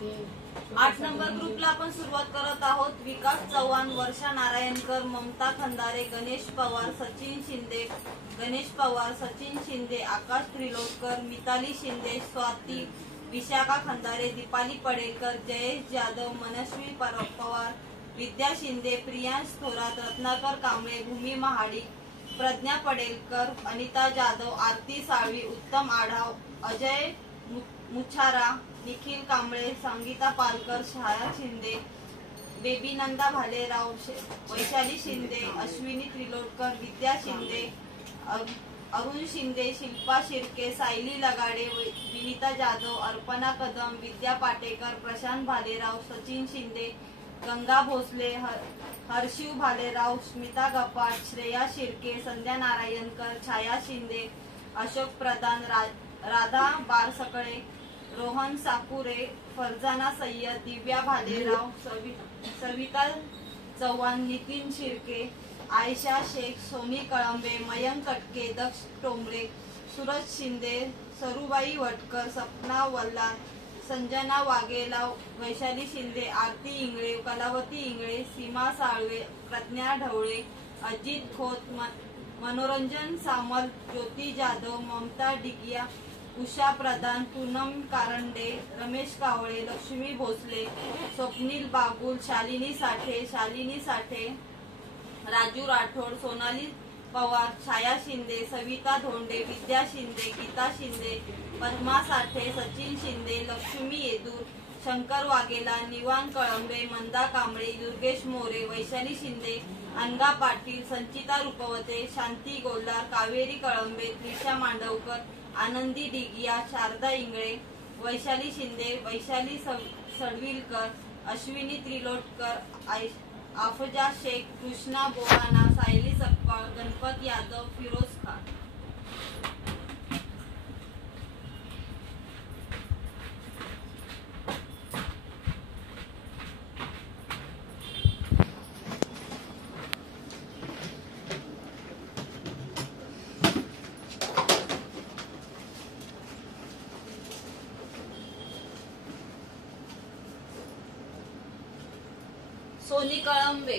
8 number ग्रुपला आपण सुरुवात करत आहोत। विकास चव्हाण, वर्षा नारायणकर, ममता खंदारे, गणेश पवार, सचिन शिंदे, आकाश त्रिलोककर, मिताली शिंदे, स्वाती, विशाखा खंदारे, दीपाली पडेलकर, जयेश जाधव, मनस्वी पवार, विद्या शिंदे, प्रियांश थोरात, रत्नाकर कांबळे, भूमी महाडिक, प्रज्ञा पडेलकर, अनिता जाधव, आरती साळवी, उत्तम आढाव, अजय मुछारा, निखिल कांबळे, संगीता पालकर, छाया शिंदे, बेबी नंदा भालेराव, वैशाली शिंदे, अश्विनी त्रिलोटकर, विद्या शिंदे, अरुण शिंदे, शिल्पा शिर्के, सायली लगाडे, विनीता जाधव, अर्पणा कदम, विद्या पाटेकर, प्रशांत भालेराव, सचिन शिंदे, गंगा भोसले, हर्षिव भालेराव, स्मिता गपाट, श्रेया शिर्के, संध्या नारायणकर, छाया शिंदे, अशोक प्रधान, राधा बारसकळे, रोहन साकुरे, फरजाना सय्यद, दिव्या भालेराव, सविता चव्हाण, नितीन शिर्के, आयशा शेख, सोनी कळंबे, मयंक कटके, दक्ष टोंबरे, सूरज शिंदे, सरुबाई वटकर, सपना वल्लार, संजना वाघेला, वैशाली शिंदे, आरती इंगळे, कलावती इंगळे, सीमा साळवे, प्रज्ञा ढवळे, अजित खोत, मनोरंजन सामल, ज्योती जाधव, ममता डिगिया, उषा प्रधान, पूनम कारंडे, रमेश कावळे, लक्ष्मी भोसले, स्वप्नील बागुल, शालिनी साठे, राजू राठोड, सोनाली पवार, छाया शिंदे, सविता धोंडे, विद्या शिंदे, गीता शिंदे, पद्मा साठे, सचिन शिंदे, लक्ष्मी येदूर, शंकर वाघेला, निवान कळंबे, मंदा कांबळे, दुर्गेश मोरे, वैशाली शिंदे, अनगा पाटील, संचिता रुपवते, शांती गोल्हार, कावेरी कळंबे, त्रिशा मांडवकर, आनंदी डिगिया, शारदा इंगळे, वैशाली शिंदे, वैशाली सडविलकर, अश्विनी त्रिलोटकर, आफजा शेख, कृष्णा बोराना, सायली सक्काळ, गणपत यादव, फिरोज खान। सोनी कळंबे,